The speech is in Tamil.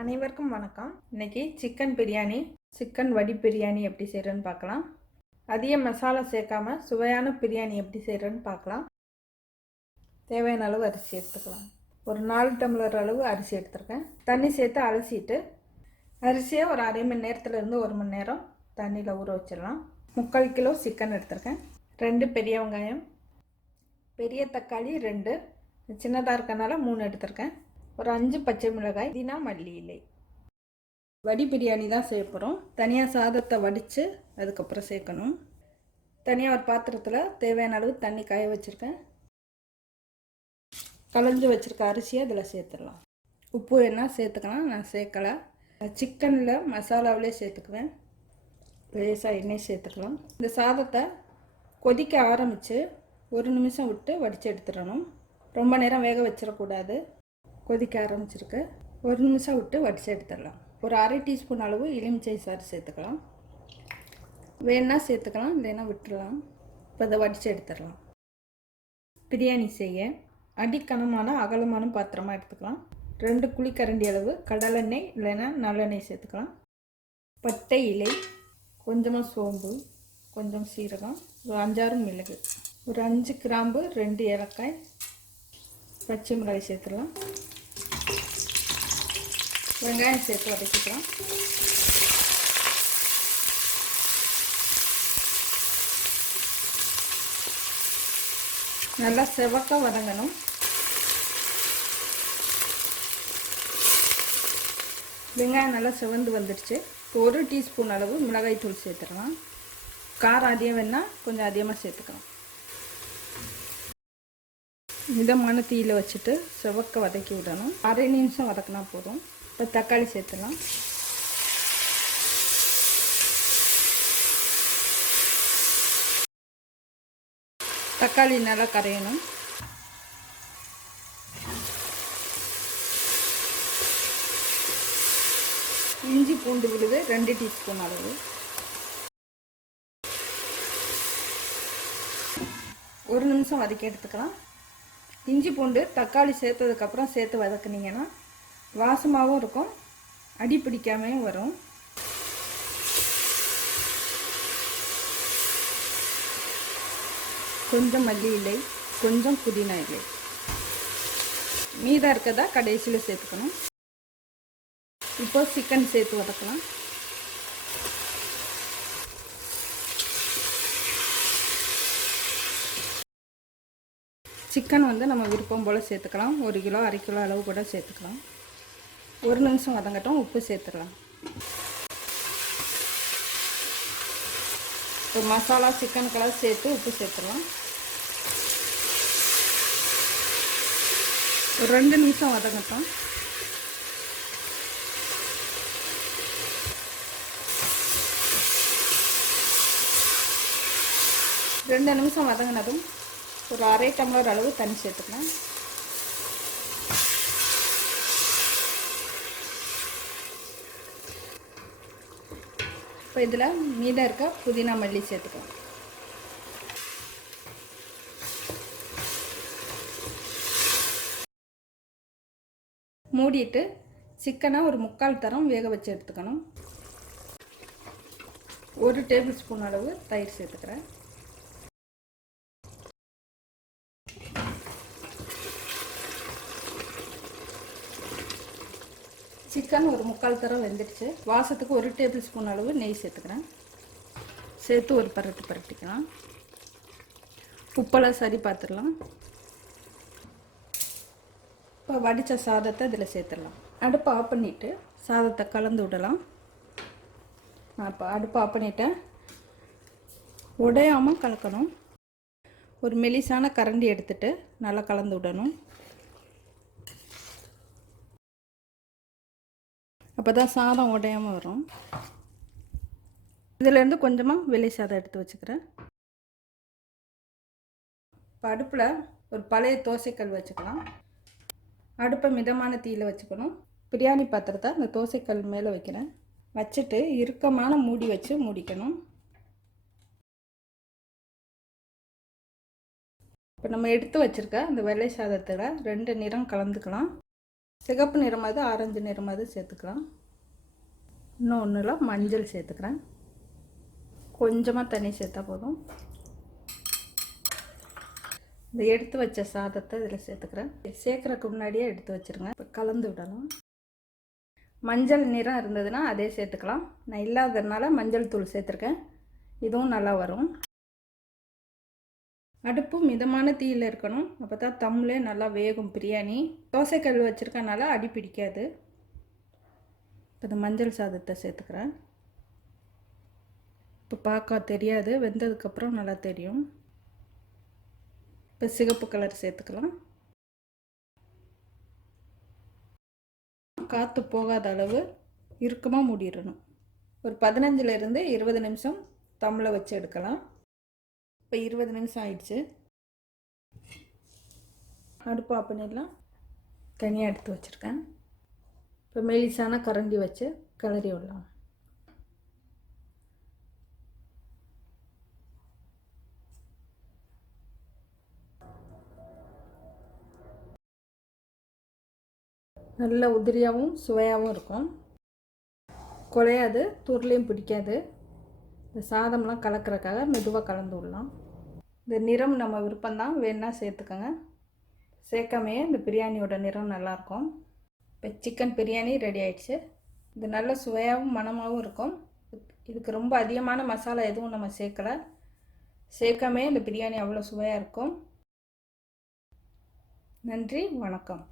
அனைவருக்கும் வணக்கம். இன்னைக்கு சிக்கன் பிரியாணி சிக்கன் வடி பிரியாணி எப்படி செய்கிறேன்னு பார்க்கலாம். அதிக மசாலா சேர்க்காம சுவையான பிரியாணி எப்படி செய்கிறேன்னு பார்க்கலாம். தேவையான அளவு அரிசி எடுத்துக்கலாம். ஒரு நாலு டம்ளர் அளவு அரிசி எடுத்துருக்கேன். தண்ணி சேர்த்து அலசிட்டு அரிசியை ஒரு அரை மணி நேரத்துலேருந்து ஒரு மணி நேரம் தண்ணியில் ஊற வச்சிடலாம். முக்கால் கிலோ சிக்கன் எடுத்திருக்கேன். ரெண்டு பெரிய வெங்காயம் பெரிய தக்காளி ரெண்டு சின்னதாக இருக்கனால மூணு எடுத்திருக்கேன். ஒரு அஞ்சு பச்சை மிளகாய் தினா மல்லி இலை வடி பிரியாணி தான் செய்ய போகிறோம் தனியாக சாதத்தை வடித்து அதுக்கப்புறம் சேர்க்கணும். தனியாக ஒரு பாத்திரத்தில் தேவையான அளவு தண்ணி காய வச்சுருக்கேன். கலைஞ்சி வச்சுருக்க அரிசியை அதில் சேர்த்துடலாம். உப்பு வேணால் சேர்த்துக்கலாம் நான் சேர்க்கலை. சிக்கனில் மசாலாவிலே சேர்த்துக்குவேன். லேசாக எண்ணெய் சேர்த்துக்கலாம். இந்த சாதத்தை கொதிக்க ஆரம்பித்து ஒரு நிமிஷம் விட்டு வடித்து எடுத்துடணும். ரொம்ப நேரம் வேக வச்சிடக்கூடாது. கொதிக்க ஆரம்பிச்சிருக்கு. ஒரு நிமிஷம் விட்டு வடிச்சு எடுத்துடலாம். ஒரு அரை டீஸ்பூன் அளவு எலுமிச்சை சாறு சேர்த்துக்கலாம். வேணால் சேர்த்துக்கலாம் இல்லைன்னா விட்டுடலாம். இப்போ இதை வடித்து எடுத்துடலாம். பிரியாணி செய்ய அடிக்கனமான அகலமான பாத்திரமாக எடுத்துக்கலாம். ரெண்டு குழிக்கரண்டி அளவு கடலெண்ணெய் இல்லைன்னா நல்லெண்ணெய் சேர்த்துக்கலாம். பட்டை இலை கொஞ்சமாக சோம்பு கொஞ்சம் சீரகம் ஒரு அஞ்சாறு மிளகு ஒரு அஞ்சு கிராம்பு ரெண்டு ஏலக்காய் பச்சை மிளகாய் சேர்த்துக்கலாம் வெங்காயம் சேர்த்து வதக்கிக்கலாம். நல்லா செவக்க வதங்கணும். வெங்காயம் நல்லா செவந்து வந்துடுச்சு. ஒரு டீஸ்பூன் அளவு மிளகாய் தூள் சேர்த்துக்கலாம். காரம் அதிகம் வேணால் கொஞ்சம் அதிகமாக சேர்த்துக்கலாம். மிதமான தீயில் வச்சுட்டு செவக்க வதக்கி விடணும். அரை நிமிஷம் வதக்கினா போதும். இப்போ தக்காளி சேர்த்துலாம் தக்காளி நல்லா கரையணும். இஞ்சி பூண்டு விழுது ரெண்டு டீஸ்பூன் அளவு. ஒரு நிமிஷம் வதக்கி எடுத்துக்கலாம். இஞ்சி பூண்டு தக்காளி சேர்த்ததுக்கப்புறம் சேர்த்து வதக்குனீங்கன்னா வாசமாகவும் இருக்கும் அடி பிடிக்காமையும் வரும். கொஞ்சம் மல்லி இலை கொஞ்சம் புதினா இலை. மீதாக இருக்கதா கடைசியில் சேர்த்துக்கணும். இப்போ சிக்கன் சேர்த்து வதக்கலாம். சிக்கன் வந்து நம்ம விருப்பம் போல் சேர்த்துக்கலாம். ஒரு கிலோ அரை கிலோ அளவு கூட சேர்த்துக்கலாம். ஒரு நிமிஷம் வதங்கட்டும் உப்பு சேர்த்துடலாம் இப்போ மசாலா சிக்கனுக்கெல்லாம் சேர்த்து உப்பு சேர்த்துடலாம். ஒரு ரெண்டு நிமிஷம் வதங்கட்டும். ரெண்டு நிமிஷம் வதங்கினதும் ஒரு அரை டம்ளர் அளவு தண்ணி சேர்த்துக்கலாம். இப்போ இதில் மீதம் இருக்க புதினா மல்லி சேர்த்துக்கலாம். மூடிட்டு சிக்கனை ஒரு முக்கால் தரம் வேக வச்சு எடுத்துக்கணும். ஒரு டேபிள் ஸ்பூன் அளவு தயிர் சேர்த்துக்கிறேன். சிக்கன் ஒரு முக்கால் தரம் வெந்துடுச்சு. வாசத்துக்கு ஒரு டேபிள் ஸ்பூன் அளவு நெய் சேர்த்துக்கிறேன். சேர்த்து ஒரு பரட்டு பரட்டிக்கலாம். உப்பெல்லாம் சரி பார்த்துடலாம். இப்போ வடித்த சாதத்தை இதில் சேர்த்துடலாம். அடுப்பை ஆஃப் பண்ணிவிட்டு சாதத்தை கலந்து விடலாம். நான் இப்போ அடுப்பை ஆஃப் பண்ணிவிட்டேன் உடையாமல் கலக்கணும். ஒரு மெலிசான கரண்டி எடுத்துகிட்டு நல்லா கலந்து விடணும். அப்போ தான் சாதம் உடையாமல் வரும். இதிலேருந்து கொஞ்சமாக வெள்ளை சாதம் எடுத்து வச்சுக்கிறேன். இப்போ அடுப்பில் ஒரு பழைய தோசைக்கல் வச்சுக்கலாம். அடுப்பை மிதமான தீயில் வச்சுக்கணும். பிரியாணி பாத்திரத்தை அந்த தோசைக்கல் மேலே வைக்கிறேன். வச்சுட்டு இறுக்கமான மூடி வச்சு மூடிக்கணும். இப்போ நம்ம எடுத்து வச்சுருக்க அந்த வெள்ளை சாதத்தில் ரெண்டு நிறம் கலந்துக்கலாம். சிகப்பு நிறமாவது ஆரஞ்சு நிறமாவது சேர்த்துக்கலாம். இன்னும் மஞ்சள் சேர்த்துக்கிறேன். கொஞ்சமாக தண்ணி சேர்த்தா போதும். இந்த எடுத்து வச்ச சாதத்தை இதில் சேர்த்துக்கிறேன். சேர்க்குறதுக்கு முன்னாடியே எடுத்து வச்சுருங்க. இப்போ கலந்து விடலாம். மஞ்சள் நிறம் இருந்ததுன்னா அதே சேர்த்துக்கலாம். நான் இல்லாததுனால மஞ்சள் தூள் சேர்த்துருக்கேன். இதுவும் நல்லா வரும். அடுப்பு மிதமான தீயில் இருக்கணும். அப்போ தான் தம்லே நல்லா வேகும் பிரியாணி. தோசைக்கல் வச்சுருக்கனால அடி பிடிக்காது. இப்போ இந்த மஞ்சள் சாதத்தை சேர்த்துக்கிறேன். இப்போ பார்க்க தெரியாது. வெந்ததுக்கப்புறம் நல்லா தெரியும். இப்போ சிகப்பு கலர் சேர்த்துக்கலாம். காற்று போகாத அளவு இறுக்கமாக மூடிடணும். ஒரு பதினஞ்சுலேருந்து இருபது நிமிஷம் தம்மில் வச்சு எடுக்கலாம். இப்போ இருபது நிமிஷம் ஆயிடுச்சு. அடுப்பு ஆஃப் பண்ணிடலாம். தனியாக எடுத்து வச்சுருக்கேன். இப்போ மெலிசான கரண்டி வச்சு கிளறி விடலாம். நல்ல உதிரியாகவும் சுவையாகவும் இருக்கும். குறையாது துருளையும் பிடிக்காது. இந்த சாதம்லாம் கலக்கிறக்காக மெதுவாக கலந்து விடலாம். இந்த நிறம் நம்ம விருப்பம்தான் வேணால் சேர்த்துக்கோங்க. சேர்க்காமையே இந்த பிரியாணியோட நிறம் நல்லாயிருக்கும். இப்போ சிக்கன் பிரியாணி ரெடி ஆயிடுச்சு. இது நல்ல சுவையாகவும் மணமாகவும் இருக்கும். இதுக்கு ரொம்ப அதிகமான மசாலா எதுவும் நம்ம சேர்க்கலை. சேர்க்காமே இந்த பிரியாணி அவ்வளோ சுவையாக இருக்கும். நன்றி வணக்கம்.